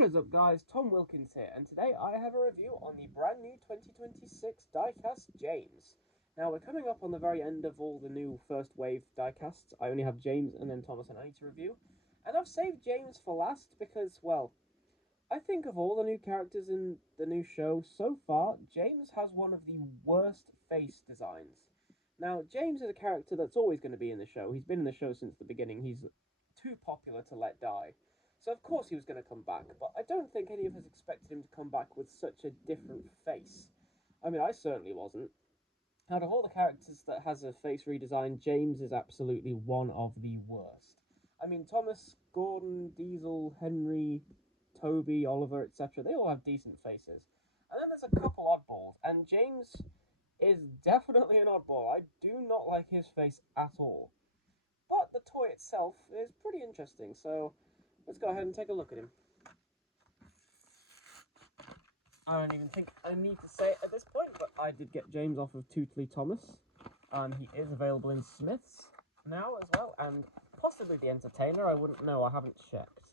What is up, guys? Tom Wilkins here, and today I have a review on the brand new 2026 Diecast James. Now, we're coming up on the very end of all the new first wave Diecasts. I only have James and then Thomas and I to review, and I've saved James for last because, well, I think of all the new characters in the new show so far, James has one of the worst face designs. Now, James is a character that's always going to be in the show. He's been in the show since the beginning. He's too popular to let die. So of course he was going to come back, but I don't think any of us expected him to come back with such a different face. I mean, I certainly wasn't. Out of all the characters that has a face redesign, James is absolutely one of the worst. I mean, Thomas, Gordon, Diesel, Henry, Toby, Oliver, etc., they all have decent faces. And then there's a couple oddballs, and James is definitely an oddball. I do not like his face at all. But the toy itself is pretty interesting, so let's go ahead and take a look at him. I don't even think I need to say it at this point, but I did get James off of Tootley Thomas. He is available in Smiths now as well, and possibly the Entertainer. I wouldn't know, I haven't checked.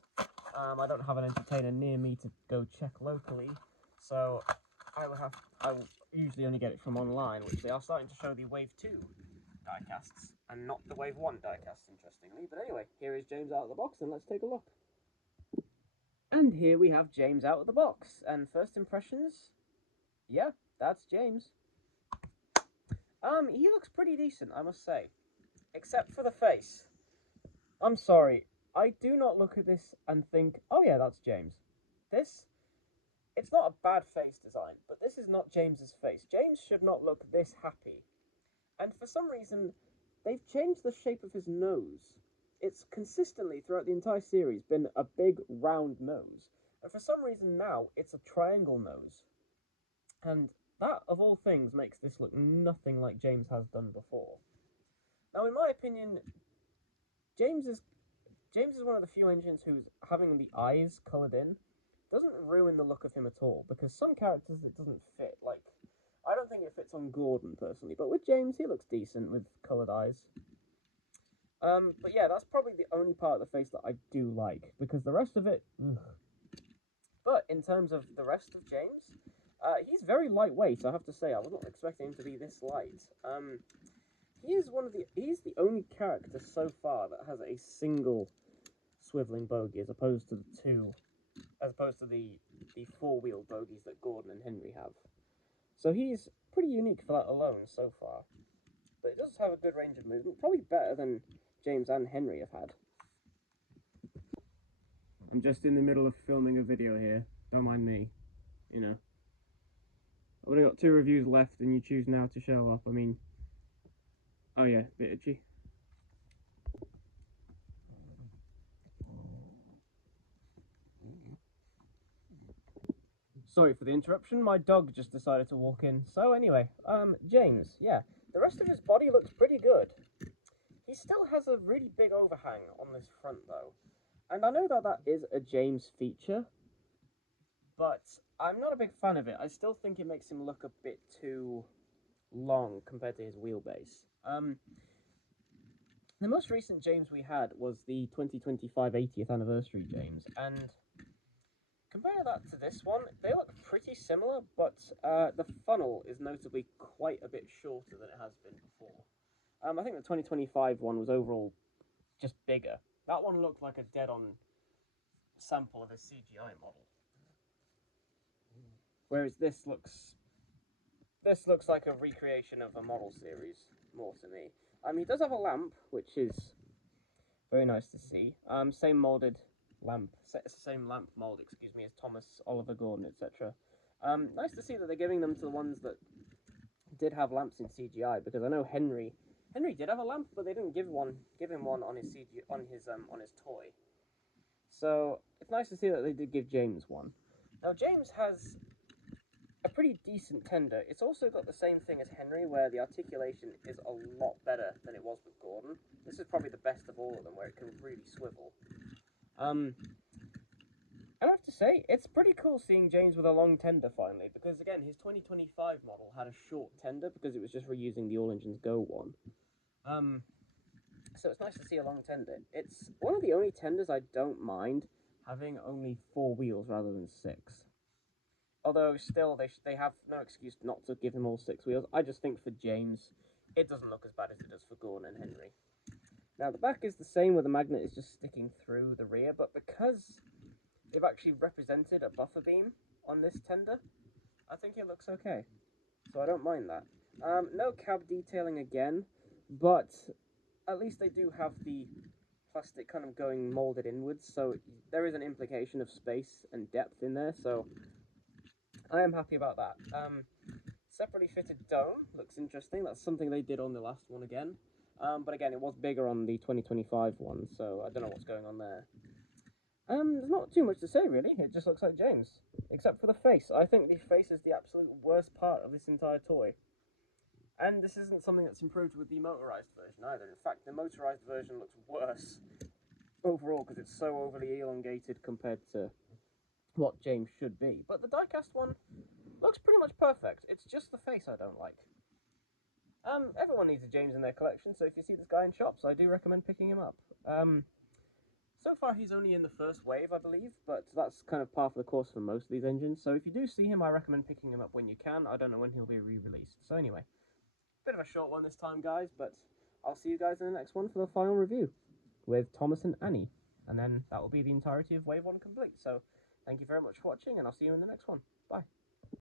I don't have an Entertainer near me to go check locally, so I will usually only get it from online, which they are starting to show the Wave 2 diecasts, and not the Wave 1 diecast, interestingly. But anyway, here is James out of the box, and let's take a look. And here we have James out of the box, and first impressions, yeah, that's James. He looks pretty decent, I must say, except for the face. I'm sorry, I do not look at this and think, oh yeah, that's James. It's not a bad face design, but this is not James's face. James should not look this happy. And for some reason, they've changed the shape of his nose. It's consistently, throughout the entire series, been a big, round nose. And for some reason now, it's a triangle nose. And that, of all things, makes this look nothing like James has done before. Now, in my opinion, James is one of the few engines who's having the eyes coloured in doesn't ruin the look of him at all, because some characters it doesn't fit. Like, I don't think it fits on Gordon personally, but with James he looks decent with coloured eyes. But yeah, that's probably the only part of the face that I do like, because the rest of it, ugh. But in terms of the rest of James, he's very lightweight, I have to say. I was not expecting him to be this light. He's the only character so far that has a single swiveling bogey, as opposed to the four-wheel bogies that Gordon and Henry have. So he's pretty unique for that alone so far. But it does have a good range of movement, probably better than James and Henry have had. I'm just in the middle of filming a video here, don't mind me, you know. I've only got 2 reviews left and you choose now to show up, I mean, oh yeah, bit itchy. Sorry for the interruption, my dog just decided to walk in. So anyway, James, yeah, the rest of his body looks pretty good. He still has a really big overhang on this front though. And I know that that is a James feature, but I'm not a big fan of it. I still think it makes him look a bit too long compared to his wheelbase. The most recent James we had was the 2025 80th anniversary James, and compare that to this one, they look pretty similar, but the funnel is notably quite a bit shorter than it has been before. I think the 2025 one was overall just bigger. That one looked like a dead-on sample of a CGI model. Whereas this looks like a recreation of a model series, more to me. He does have a lamp, which is very nice to see. Same lamp mold, excuse me, as Thomas, Oliver, Gordon, etc. Nice to see that they're giving them to the ones that did have lamps in CGI, because I know Henry did have a lamp, but they didn't give him one on his toy. So it's nice to see that they did give James one. Now James has a pretty decent tender. It's also got the same thing as Henry, where the articulation is a lot better than it was with Gordon. This is probably the best of all of them, where it can really swivel. And I have to say, it's pretty cool seeing James with a long tender finally, because again, his 2025 model had a short tender because it was just reusing the All Engines Go one. So it's nice to see a long tender. It's one of the only tenders I don't mind having only 4 wheels rather than 6. Although still, they have no excuse not to give him all 6 wheels. I just think for James, it doesn't look as bad as it does for Gordon and Henry. Now the back is the same, where the magnet is just sticking through the rear, but because they've actually represented a buffer beam on this tender, I think it looks okay. So I don't mind that. No cab detailing again, but at least they do have the plastic kind of going molded inwards, so there is an implication of space and depth in there, so I am happy about that. Separately fitted dome looks interesting. That's something they did on the last one again. But again, it was bigger on the 2025 one, so I don't know what's going on there. There's not too much to say, really. It just looks like James. Except for the face. I think the face is the absolute worst part of this entire toy. And this isn't something that's improved with the motorized version either. In fact, the motorized version looks worse overall because it's so overly elongated compared to what James should be. But the diecast one looks pretty much perfect. It's just the face I don't like. Everyone needs a James in their collection, so if you see this guy in shops, I do recommend picking him up. So far he's only in the first wave, I believe, but that's kind of par for the course for most of these engines, so if you do see him, I recommend picking him up when you can. I don't know when he'll be re-released. So anyway, bit of a short one this time, guys, but I'll see you guys in the next one for the final review with Thomas and Annie, and then that will be the entirety of Wave 1 complete. So thank you very much for watching, and I'll see you in the next one. Bye.